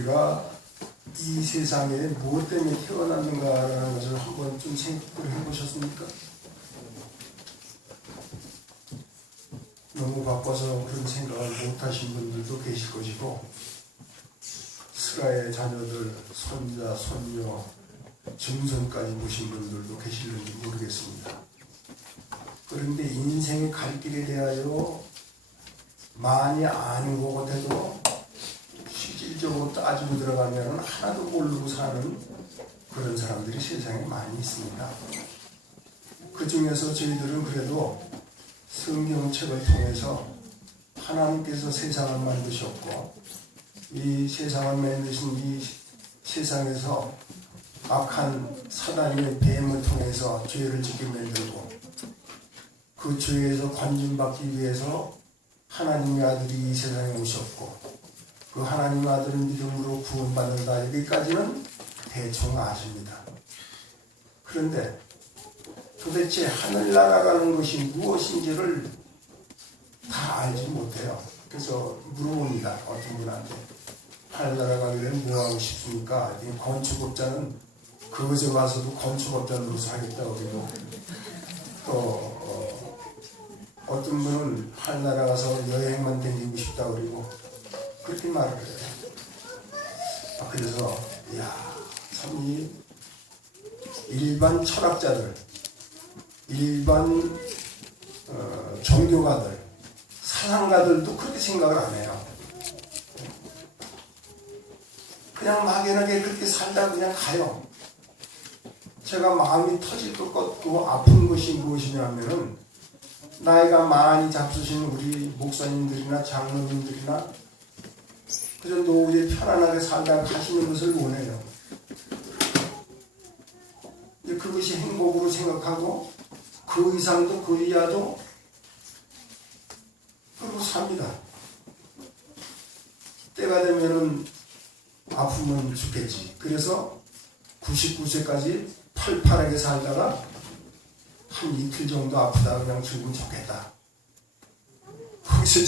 우리가 이 세상에 무엇 때문에 태어났는가라는 것을 한번 좀 생각을 해보셨습니까? 너무 바빠서 그런 생각을 못하신 분들도 계실 것이고, 스가의 자녀들, 손자, 손녀, 증손까지 모신 분들도 계실는지 모르겠습니다. 그런데 인생의 갈 길에 대하여 많이 아는 것 같아도 실질적으로 따지고 들어가면 하나도 모르고 사는 그런 사람들이 세상에 많이 있습니다. 그 중에서 저희들은 그래도 성경책을 통해서 하나님께서 세상을 만드셨고, 이 세상을 만드신 이 세상에서 악한 사단의 뱀을 통해서 죄를 짓게 만들고, 그 죄에서 건진받기 위해서 하나님의 아들이 이 세상에 오셨고, 그 하나님의 아들을 믿음으로 구원받는다, 여기까지는 대충 아십니다. 그런데 도대체 하늘나라라는 것이 무엇인지를 다 알지 못해요. 그래서 물어봅니다, 어떤 분한테. 하늘나라 가기를 뭐 하고 싶습니까? 이 건축업자는 그것에 가서도 건축업자 노릇을 하겠다고 그러고, 또 어떤 분은 하늘나라 가서 여행만 다니고 싶다고 그러고 그렇게 말을 해요. 그래서 참 이 일반 철학자들, 일반 종교가들, 사상가들도 그렇게 생각을 안 해요. 그냥 막연하게 그렇게 살다 그냥 가요. 제가 마음이 터질 것 같고 아픈 것이 무엇이냐면은, 나이가 많이 잡수신 우리 목사님들이나 장로님들이나 그저 노후에 편안하게 살다가 가시는 것을 원해요. 그것이 행복으로 생각하고 그 이상도 그 이하도 그러고 삽니다. 때가 되면은 아프면 죽겠지. 그래서 99세까지 팔팔하게 살다가 한 이틀 정도 아프다가 그냥 죽으면 좋겠다. 혹시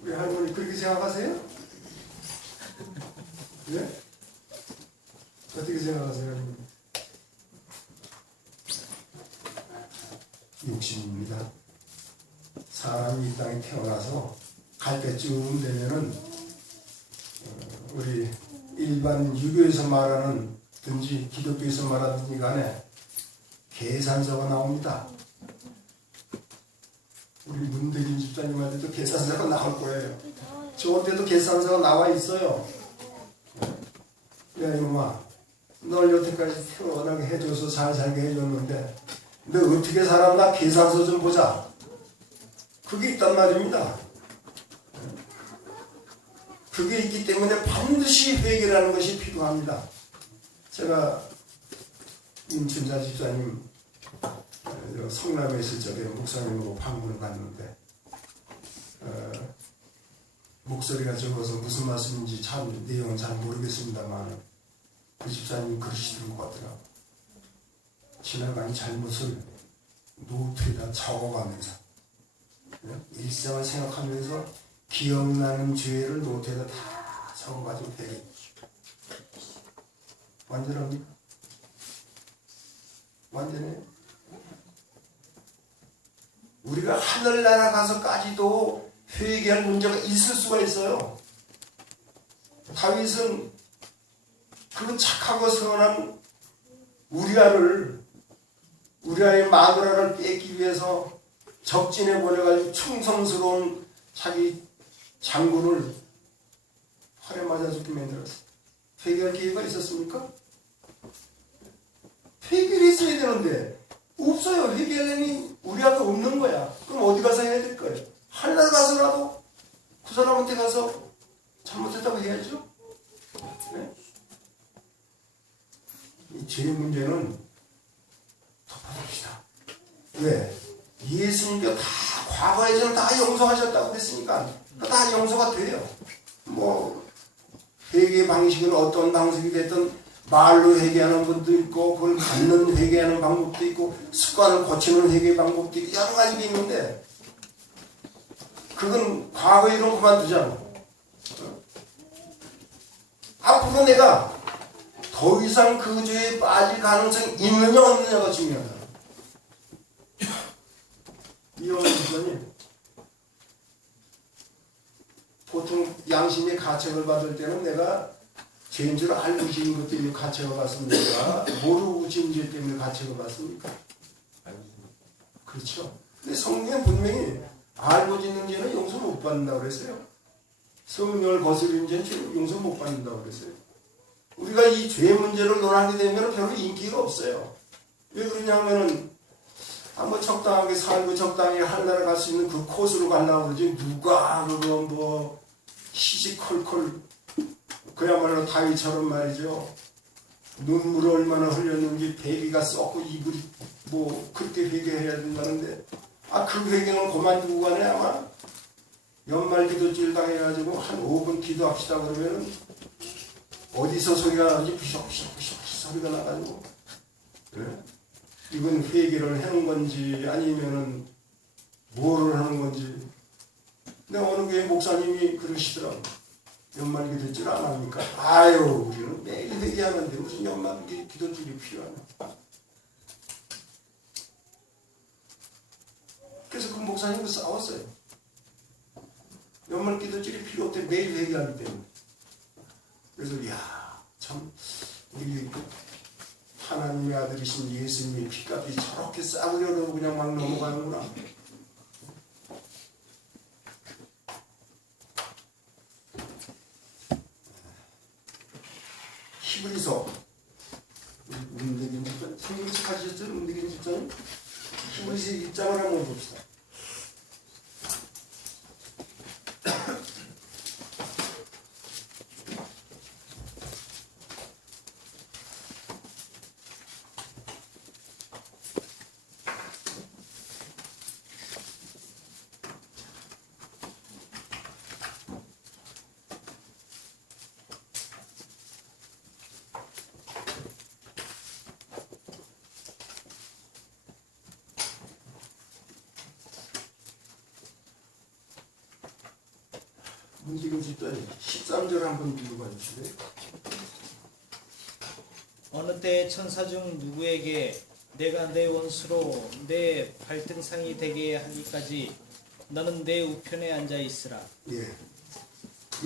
우리 할머니 그렇게 생각하세요? 네? 어떻게 생각하세요? 욕심입니다. 사람이 이 땅에 태어나서 갈 때쯤 되면은 우리 일반 유교에서 말하는 든지 기독교에서 말하든지 간에 계산서가 나옵니다. 우리 문대린 집사님한테도 계산서가 나올 거예요. 저한테도 계산서가 나와 있어요. 야 이놈아, 널 여태까지 태어나게 해줘서 잘 살게 해줬는데 너 어떻게 살았나 계산서 좀 보자. 그게 있단 말입니다. 그게 있기 때문에 반드시 회개라는 것이 필요합니다. 제가 임춘자 집사님 성남에 있을 적에 목사님으로 방문을 갔는데 목소리가 적어서 무슨 말씀인지 참 내용은 잘 모르겠습니다만 그 집사님 그러시던 것 같더라고요. 지나간 잘못을 노트에다 적어가면서 일상을 생각하면서 기억나는 죄를 노트에다 다 적어가지고 회개. 완전합니까? 완전해요. 우리가 하늘나라 가서까지도 회개할 문제가 있을 수가 있어요. 다윗은 그 착하고 선한 우리아의 마누라를 뺏기 위해서 적진에 보내가지고 충성스러운 자기 장군을 활에 맞아 죽게 만들었어요. 회개할 기회가 있었습니까? 회개를 했어야 되는데 없어요. 회개하려니 우리아가 없는 거야. 그럼 어디 가서 해야 될 거예요? 하늘나라 가서라도 그 사람한테 가서 잘못했다고 해야죠. 네? 이 죄의 문제는 덮어둡시다. 왜? 예수님께서 다 과거에는 다 용서하셨다고 그랬으니까 다 용서가 돼요. 회개 방식은 어떤 방식이 됐든 말로 회개하는 분도 있고 그걸 갖는 회개하는 방법도 있고 습관을 고치는 회개 방법도 있고 여러 가지가 있는데 그건 과거 이런 그만두자고 앞으로 내가 더 이상 그 죄에 빠질 가능성이 있느냐 없느냐가 중요하다. 이영훈 집사님, 보통 양심의 가책을 받을 때는 내가 죄인 줄 알고 지은 것 때문에 가책을 받습니까? 모르고 지은 죄 때문에 가책을 받습니까? 그렇죠. 근데 성경에 분명히 알고 짓는 죄는 용서 못 받는다고 그랬어요. 성령을 거스르는 죄는 용서 못 받는다고 그랬어요. 우리가 이 죄 문제를 논하게 되면 별로 인기가 없어요. 왜 그러냐면은 뭐 적당하게 살고 적당히 하늘나라 갈 수 있는 그 코스로 가려고 그러지, 누가 그거 뭐 시시콜콜 그야말로 다윗처럼 말이죠. 눈물을 얼마나 흘렸는지 배기가 썩고 이불이 뭐 그렇게 회개해야 된다는데, 그 회개는 그만두고 가네. 아마 연말 기도질 당해가지고 한 5분 기도합시다 그러면은 어디서 소리가 나는지 부시럭부시럭 소리가 나가지고, 그래? 이건 회개를 해놓은 건지 아니면은 뭐를 하는 건지. 근데 어느 교회 목사님이 그러시더라고. 연말 기도질 안 합니까? 아유, 우리는 매일 회개하는데 무슨 연말 기도질이 필요하냐. 그래서 그 목사님과 싸웠어요. 연말 기도질이 필요 없대, 매일 회개하기 때문에. 그래서 참 우리 하나님의 아들이신 예수님의 피값이 저렇게 싸구려로 그냥 막 넘어가는구나. 히브리서, 문대긴 집사님, 히브리서 가시셨죠? 문대긴 집사님? 히브리서 1장을 한번 봅시다. 문지금 집사님 13절 한번 읽어봐 주실래요? 어느 때 천사 중 누구에게 내가 내 원수로 내 발등상이 되게 하기까지 너는 내 우편에 앉아 있으라. 예.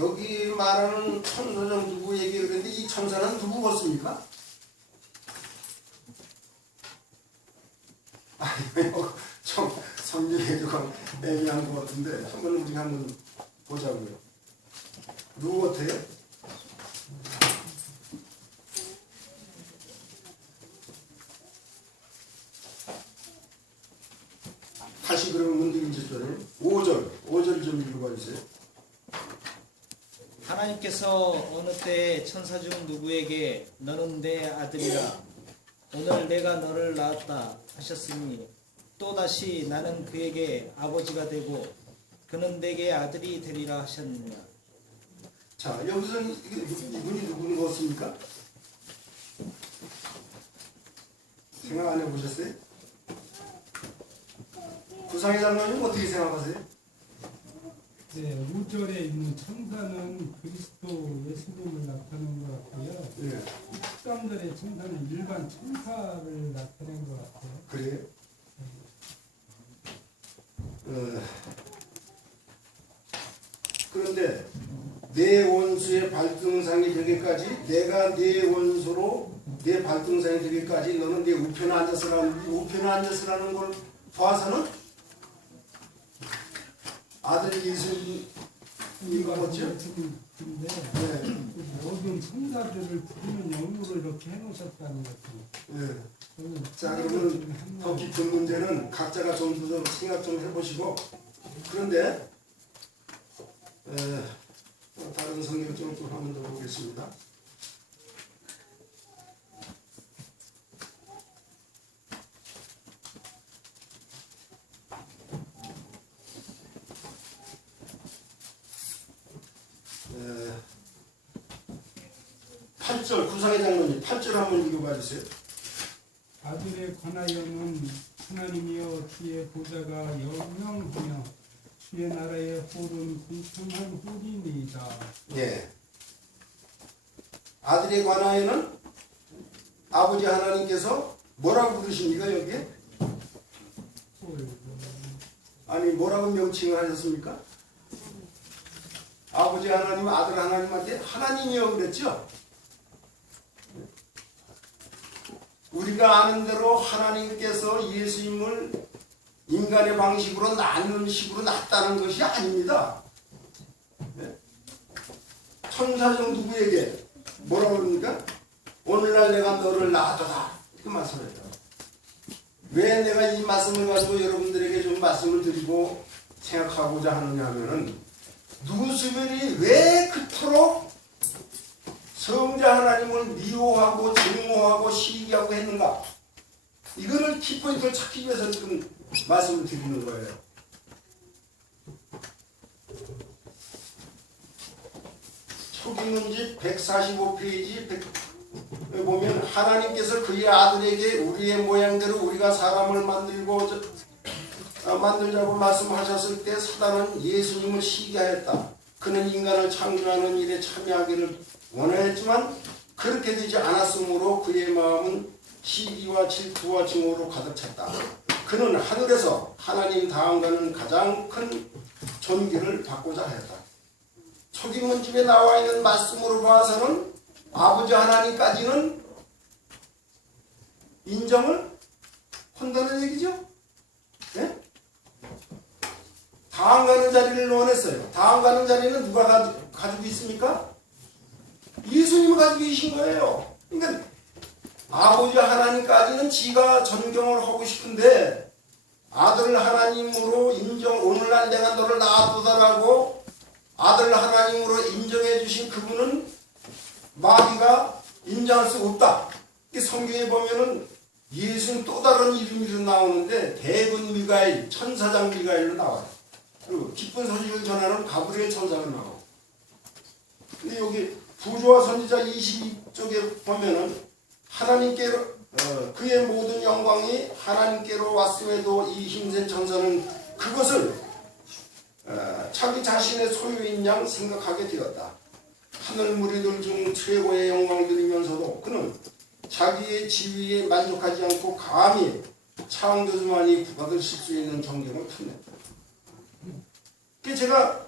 여기 말하는 천사 중 누구에게 그랬는데 이 천사는 누구겠습니까? 좀 성경에 조금 애매한 것 같은데 우리가 한번 보자고요. 누구 같아요? 다시 그러면 문득인 집사님 5절 좀 읽어봐 주세요. 하나님께서 어느 때 천사 중 누구에게 너는 내 아들이라 오늘 내가 너를 낳았다 하셨으니 또다시 나는 그에게 아버지가 되고 그는 내게 아들이 되리라 하셨느냐. 자, 여기서 이분이 누구인 것 같습니까? 생각 안 해보셨어요? 구상의 장로님 어떻게 생각하세요? 네, 5절에 있는 천사는 그리스도 예수님을 나타낸 것 같고요. 네. 13절의 천사는 일반 천사를 나타낸 것 같아요. 그래요? 그런데 내 원수의 발등상이 되기까지, 내가 내 원수로 내 발등상이 되기까지 너는 내 우편에 앉아서라는 걸 봐서는 아들이 예수님인 것 같죠? 근데 네. 모든 천사들을 부르는 영으로 이렇게 해놓으셨다는 것은. 네. 자, 그러면 더 깊은 문제는 각자가 좀 더 생각 좀 해보시고, 그런데 다른 성경 좀 한번 더 보겠습니다. 네. 8절 구상의 장로님 8절 한번 읽어봐 주세요. 아들에 관하여는 하나님이여 주의 보좌가 영영하며 주의 나라의 홀은 공평한 홀이니이다. 예. 아들에 관하여는 아버지 하나님께서 뭐라고 부르십니까 여기에? 아니 뭐라고 명칭을 하셨습니까? 아버지 하나님 아들 하나님한테 하나님이여 그랬죠? 우리가 아는 대로 하나님께서 예수님을 인간의 방식으로 낳는 식으로 낳았다는 것이 아닙니다. 천사중 누구에게 뭐라고 그럽니까? 오늘날 내가 너를 낳았다 이렇게 말씀해요. 왜 내가 이 말씀을 가지고 여러분들에게 좀 말씀을 드리고 생각하고자 하느냐 하면은 누수별이 왜 그토록 성자 하나님을 미워하고 증오하고 시기하고 했는가? 이거를 키포인트를 찾기 위해서 지금 말씀을 드리는 거예요. 초기문집 145페이지 보면 하나님께서 그의 아들에게 우리의 모양대로 우리가 사람을 만들자고 말씀하셨을 때 사단은 예수님을 시기하였다. 그는 인간을 창조하는 일에 참여하기를 원하였지만 그렇게 되지 않았으므로 그의 마음은 시기와 질투와 증오로 가득 찼다. 그는 하늘에서 하나님 다음과는 가장 큰 존귀를 받고자 하였다. 초기문집에 나와 있는 말씀으로 봐서는 아버지 하나님까지는 인정을 한다는 얘기죠. 네? 다음 가는 자리를 원했어요. 다음 가는 자리는 누가 가지고 있습니까? 예수님이 가지고 계신 거예요. 그러니까 아버지 하나님까지는 지가 존경을 하고 싶은데 아들 하나님으로 오늘날 내가 너를 낳았도다라고 아들 하나님으로 인정해 주신 그분은 마귀가 인정할 수 없다. 성경에 보면은 예수는 또 다른 이름으로 나오는데 대군 미가엘, 천사장 미가엘로 나와요. 그리고 기쁜 소식을 전하는 가브리엘 천사가 나오고. 근데 여기 부조와 선지자 22쪽에 보면은 하나님께로 그의 모든 영광이 하나님께로 왔음에도 이 힘센 천사는 그것을 자기 자신의 소유인 양 생각하게 되었다. 하늘 무리들 중 최고의 영광을 누리면서도 그는 자기의 지위에 만족하지 않고 감히 창조주만이 받으실 수 있는 존경을 탐냈다. 제가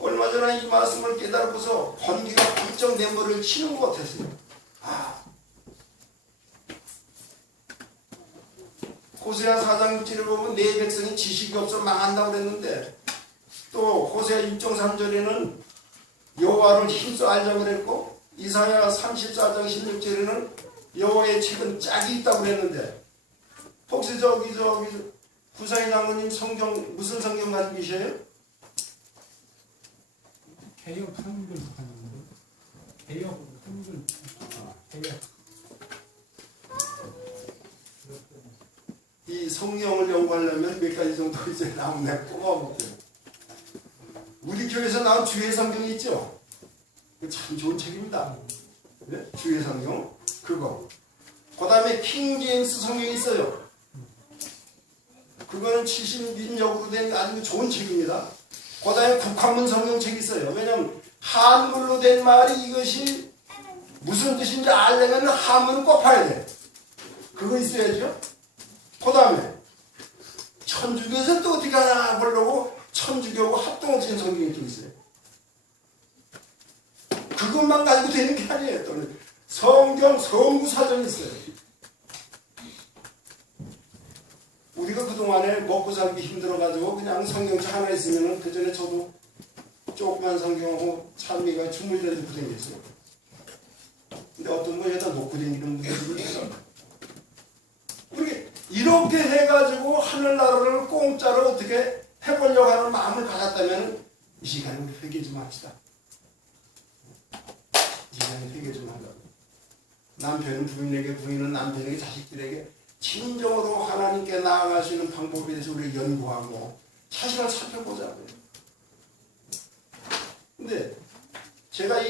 얼마 전에 이 말씀을 깨달고서 번개가 번쩍 내 머리를 치는 것 같았어요. 호세아 4장 6절을 보면 내 백성이 지식이 없어 망한다고 그랬는데 또 호세아 6장 3절에는 여호와를 힘써 알자고 그랬고 이사야 34장 16절에는 여호와의 책은 짝이 있다고 그랬는데 혹시 저기 구사희 장로님 성경 무슨 성경 가지고 계셔요? 개혁 한글 하는데 개혁 한글 개혁 이 성경을 연구하려면 몇 가지 정도 이제 나오면 내가 뽑아볼게요. 우리 교회에서 나온 주의 성경이 있죠? 참 좋은 책입니다. 네? 주의 성경 그거. 그 다음에 킹 제임스 성경이 있어요. 그거는 70인역으로 된 아주 좋은 책입니다. 그 다음에 국한문 성경책이 있어요. 왜냐하면 한글로 된 말이 이것이 무슨 뜻인지 알려면 한문을 꼭 봐야 돼. 그거 있어야죠. 그 다음에 천주교에서 또 어떻게 하나 보려고 천주교하고 합동을 지은 성경이 또 있어요. 그것만 가지고 되는 게 아니에요. 또는 성경 성구사전이 있어요. 우리가 그동안에 먹고 살기 힘들어가지고 그냥 성경책 하나 있으면 그 전에 저도 조그만 성경하고 찬미가 주물러 놓고 다녔어요. 근데 어떤 거 여기다 놓고 다니는 분들이 있어요. 이렇게 해가지고 하늘나라를 공짜로 어떻게 해보려고 하는 마음을 가졌다면 이 시간에 우리 회개 좀 합시다. 이 시간에 회개 좀 하려고. 남편은 부인에게, 부인은 남편에게, 자식들에게 진정으로 하나님께 나아갈 수 있는 방법에 대해서 우리 연구하고 자신을 살펴보자고요. 근데 제가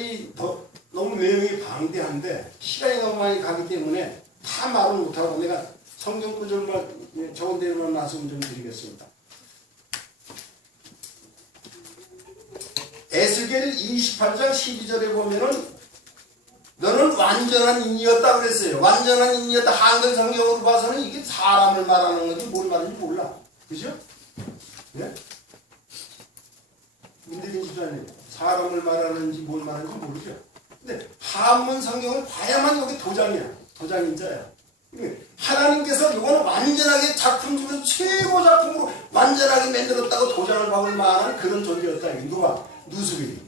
너무 내용이 방대한데 시간이 너무 많이 가기 때문에 다 말을 못하고 내가 성경 구절만 적은 대로만 말씀 좀 드리겠습니다. 에스겔 28장 12절에 보면은 너는 완전한 인이었다 그랬어요. 완전한 인이었다. 한글 성경으로 봐서는 이게 사람을 말하는 건지 뭘 말하는지 몰라. 그죠? 예? 민들린 집사님, 사람을 말하는지 뭘 말하는지 모르죠. 근데 한문 성경을 봐야만 여기 도장이야. 도장인자야. 하나님께서 이거는 완전하게 작품 중에서 최고 작품으로 완전하게 만들었다고 도장을 박을 만한 그런 존재였다. 누가? 누스벨이.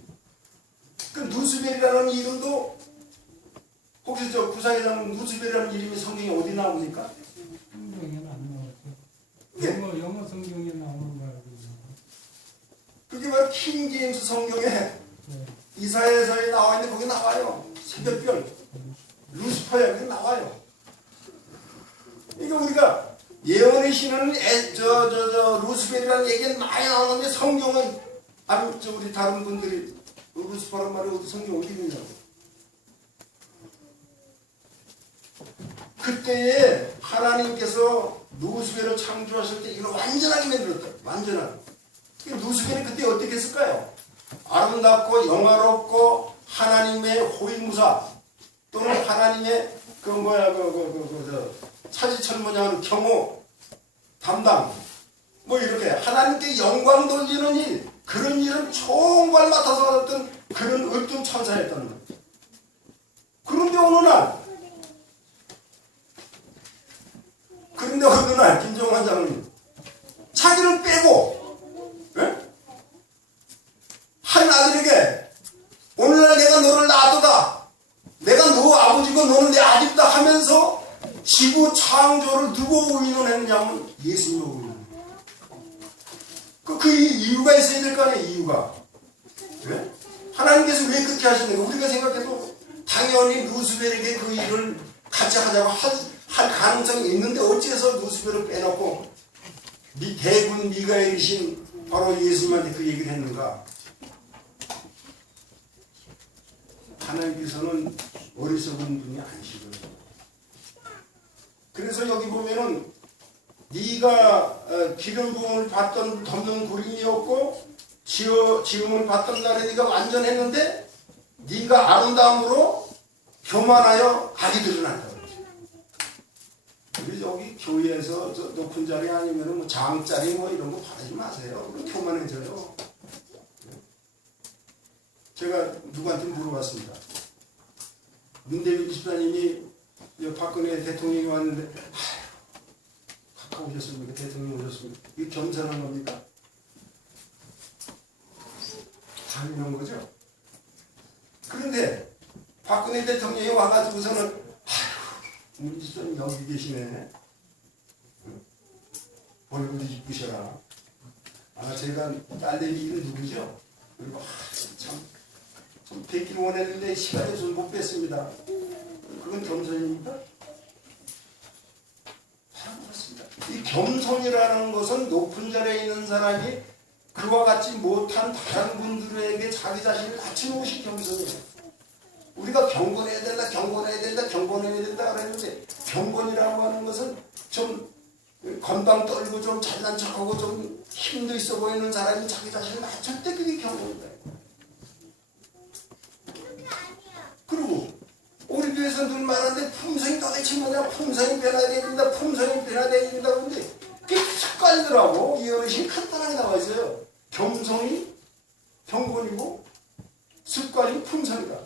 그 누스벨이라는 이름도 혹시 저 구상회장 누스벨이라는 이름이 성경에 어디 나옵니까? 성경에는 안 나왔죠. 예? 영어 성경에 나오는 거 알고 있어요. 그게 바로 킹제임스 성경에 네. 이사야서에 나와 있는데 거기 나와요. 새벽별 루시퍼야 그게 나와요. 그러니까 우리가 예언의 신은 루스벨이라는 얘기는 많이 나오는데 성경은 우리 다른 분들이 루스퍼란 말이 어디 성경 어디 있느냐고. 그때에 하나님께서 루스벨을 창조하실 때 이걸 완전하게 만들었다. 완전하게. 루스벨이 그때 어떻게 했을까요? 아름답고 영화롭고 하나님의 호위무사 또는 하나님의 차지천문양으로 경호 담당 뭐 이렇게 하나님께 영광 돌리는 일 그런 일은 총괄 맡아서 받았던 그런 으뜸 천사였다는 거예요. 그런데 어느 날 김종환 장로님 자기를 빼고 한 아들에게 오늘날 내가 너를 낳았도다. 내가 너 아버지고 너는 내 아들이다 하면서 지구 창조를 누구 의논했냐면 예수님을 의논했어요. 그 이유가 있어야 될 거 아니에요. 이유가. 왜? 하나님께서 왜 그렇게 하셨는가? 우리가 생각해도 당연히 루스벨에게 그 일을 같이 하자고 할 가능성이 있는데 어찌해서 루스벨을 빼놓고 대군 미가엘이신 바로 예수님한테 그 얘기를 했는가? 하나님께서는 어리석은 분이 아니시거든요. 그래서 여기 보면은 네가 기름 부음을 받던 덮는 구름이었고 지음을 받던 날에 네가 완전했는데 네가 아름다움으로 교만하여 악이 드러난다. 우리 여기 교회에서 저 높은 자리 아니면 뭐 장자리 뭐 이런 거 바라지 마세요. 그럼 교만해져요. 제가 누구한테 물어봤습니다. 문대빈 집사님이 박근혜 대통령이 왔는데 가까이 오셨습니까? 대통령 오셨습니까? 이게 겸손한 겁니까? 당연한 거죠. 그런데 박근혜 대통령이 와가지고서는 문 집사님 여기 계시네. 얼굴도 이쁘셔라. 제가 딸내미 이름 누구죠? 그리고 좀 뵙기를 원했는데 시간이 없어서 못 뵀습니다. 그건 겸손입니까? 그렇습니다. 이 겸손이라는 것은 높은 자리에 있는 사람이 그와 같이 못한 다른 분들에게 자기 자신을 갖추는 것이 겸손이에요. 우리가 경건해야 된다, 경건해야 된다, 경건해야 된다 그랬는데 경건이라고 하는 것은 좀 건방 떨고 좀 잘난 척하고 좀 힘도 있어 보이는 사람이 자기 자신을 낮출 때 그게 경건이다. 그리고 우리 교회에서 늘 말하는데 품성이 도대체 뭐냐? 품성이 변화되어야 된다. 품성이 변화되어야 된다. 그런데 그게 습관이더라고. 이 어르신이 간단하게 나와 있어요. 겸손이 경건이고 습관이 품성이다.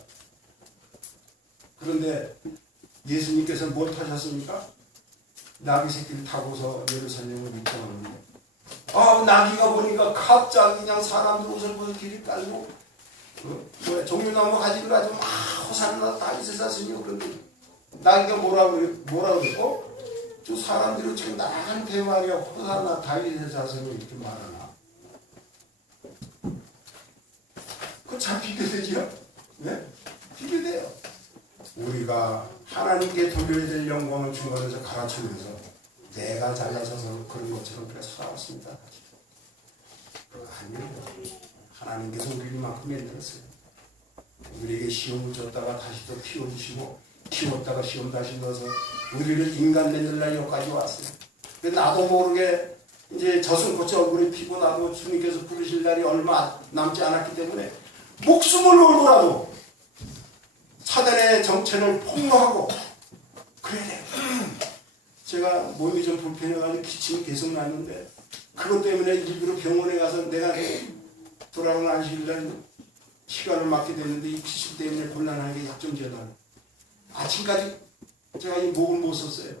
그런데 예수님께서는 뭘 타셨습니까? 나귀 새끼를 타고서 예루살렘을 입장하는데 나귀가 보니까 갑자기 그냥 사람들 옷을 벗어 길이 깔고 종려나무 가지고 가지고 호산나 다윗의 자손이요. 그런데 나귀가 뭐라고 그랬고 저 사람들이 지금 나한테 말이야 호산나 다윗의 자손이 이렇게 말하나? 그거 잘 비교되지요? 네? 비교돼요. 우리가 하나님께 돌려야 될 영광을 중간에서 가르치면서 내가 잘나서서 그런 것처럼 그래 살아왔습니다. 그거 아니에요. 하나님께서 우리를 이만큼 만들었어요. 우리에게 시험을 줬다가 다시 또 키워주시고 키웠다가 시험 다시 넣어서 우리를 인간 만들 날 여기까지 왔어요. 나도 모르게 이제 저승고치 얼굴에 피고 나도 주님께서 부르실 날이 얼마 남지 않았기 때문에 목숨을 걸고라도 사단의 정체를 폭로하고 그래야 돼. 제가 몸이 좀 불편해가지고 기침이 계속 나는데 그것 때문에 일부러 병원에 가서 내가 돌아오는 안식일날 시간을 맞게 됐는데 이 기침 때문에 곤란하게 약 좀 지어달라. 아침까지 제가 이 목을 못 썼어요.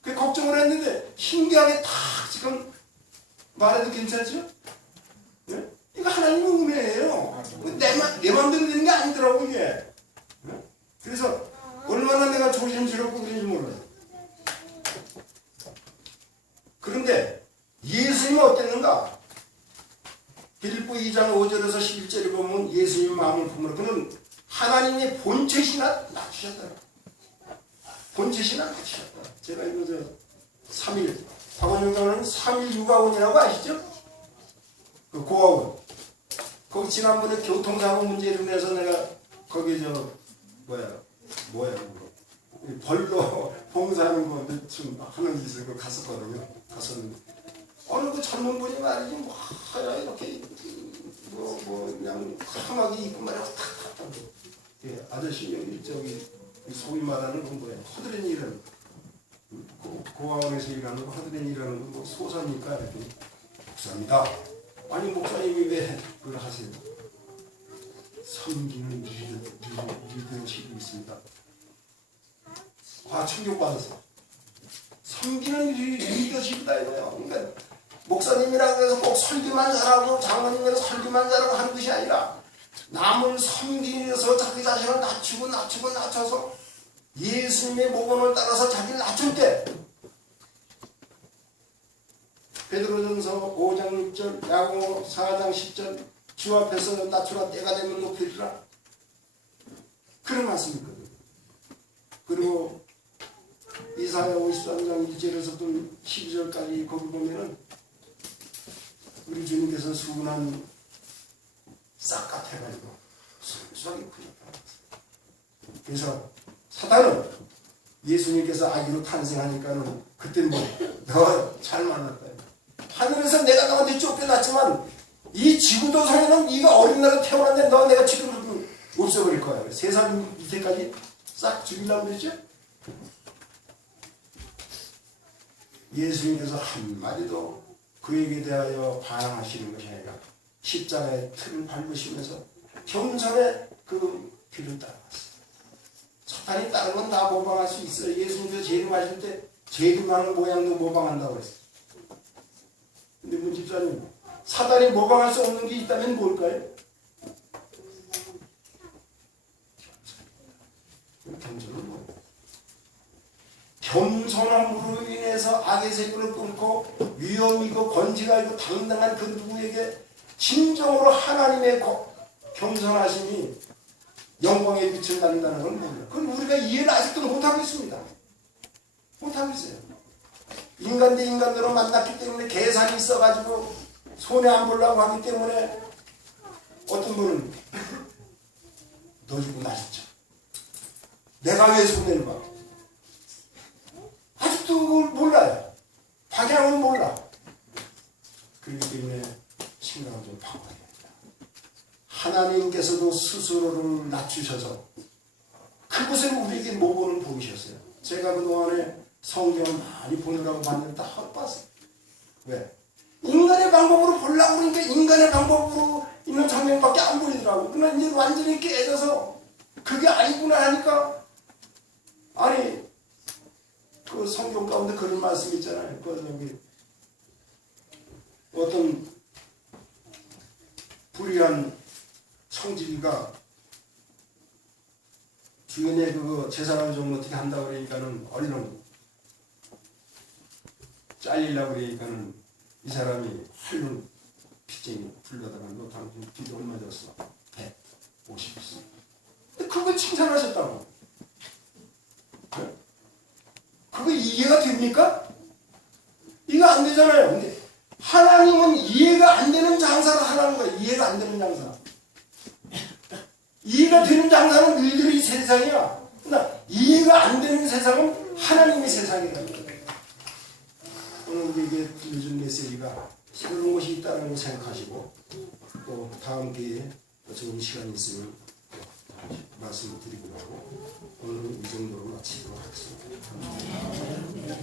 그 걱정을 했는데 신기하게 다 지금 말해도 괜찮죠? 네? 이거 하나님의 은혜예요. 내 맘대로 되는 게 아니더라고 이게. 네? 그래서 얼마나 내가 조심스럽고 그런지 몰라요. 그런데 예수님은 어땠는가? 빌립보 2장 5절에서 11절에 보면 예수님의 마음을 품으라. 그는 하나님의 본체시나 낮추셨다. 본체시나 낮추셨다. 제가 이거 3일 박원영장은 3일 육아원이라고 아시죠? 그 고아원. 거기 지난번에 교통사고 문제로 인해서 내가 거기 뭐야 벌로 봉사하는 거 좀 하는 짓을 갔었거든요. 갔었는데 어느 그 젊은 분이 말이지 뭐 이렇게 그냥 험하게 입고 말이야 탁탁탁 아저씨 여기 저기 소위 말하는 건 뭐야 허드렛 일하는 고아원에서 일하는 거 허드렛 일하는 거 뭐 소사니까 이렇게 목사입니다. 아니 목사님이 왜 그걸 하세요? 섬기는 리더십이 있습니다. 충격받았어. 섬기는 리더십이다 이거예요. 그러니까 목사님이라고 해서 꼭 설교만 잘하고 장로님이라서 설교만 잘하고 하는 것이 아니라 남을 섬기기 위해서 자기 자신을 낮춰서 예수님의 모범을 따라서 자기를 낮출 때 베드로전서 5장 6절 야고보 4장 10절 주 앞에서 낮추라 때가 되면 높이리라 그런 말씀이거든요. 그리고 이사야 53장 1절에서도 12절까지 거기 보면은 우리 주님께서 순한 싹 같아가지고 순수하게 크셨다. 그래서 사단은 예수님께서 아기로 탄생하니까는 그때는 너 잘 만났다. 하늘에서 내가 너한테 쫓겨났지만 이 지구도상에는 네가 어린 날에 태어났는데 너 내가 지금 없애버릴 거야. 세상 밑에까지 싹 죽이려고 그랬죠? 예수님께서 한마디도 그에게 대하여 반항하시는 것이 아니라 십자가의 틀을 밟으시면서 겸손의 그 길을 따라갔어요. 사탄이 다른 건 다 모방할 수 있어요. 예수님께서 재림하실 때 재림하는 모양도 모방한다고 그랬어요. 근데 문 집사님 사단이 모방할 수 없는 게 있다면 뭘까요? 겸손은 뭐예요? 겸손함으로 인해서 악의 세력을 끊고 위험이고 권지가 있고 당당한 그 누구에게 진정으로 하나님의 겸손하심이 영광의 빛을 받는다는 건 뭐예요? 그건 우리가 이해를 아직도 못하고 있습니다. 못하고 있어요. 인간 대 인간으로 만났기 때문에 계산이 있어가지고 손해 안 보려고 하기 때문에 어떤 분은 너 죽고 나 죽자. 내가 왜 손해를 봐? 아직도 그걸 몰라요. 방향을 몰라. 그렇기 때문에 생각을 좀 바꿔야 됩니다. 하나님께서도 스스로를 낮추셔서 그것을 우리에게 모범을 보이셨어요. 제가 그동안에 성경을 많이 보느라고 봤는데 다 헛봤어요. 왜? 인간의 방법으로 보려고 그러니까 인간의 방법으로 있는 성경밖에 안 보이더라고. 그러나 이제 완전히 깨져서 그게 아니구나 하니까 아니 그 성경 가운데 그런 말씀 있잖아요. 그 저기 어떤 불의한 청지기가 주인의 그거 재산을 좀 어떻게 한다고 그러니까는 얼른 잘리려고 그러니까는 이 사람이 활로 빚쟁이 불러다가 너 당신 빚 얼마 줬어? 150 줬어. 근데 그걸 칭찬하셨다고. 네? 그거 이해가 됩니까? 이거 안 되잖아요. 근데 하나님은 이해가 안 되는 장사를 하라는 거예요. 이해가 안 되는 장사. 이해가 되는 장사는 너희들이 세상이야. 그러나 이해가 안 되는 세상은 하나님의 세상이라는 거예요. 오늘 우리에게 들려준 메시지가 새로운 것이 있다는 걸 생각하시고 또 다음 기회에 좋은 시간이 있으면 말씀을 드리고 오늘은 이 정도로 마치도록 하겠습니다.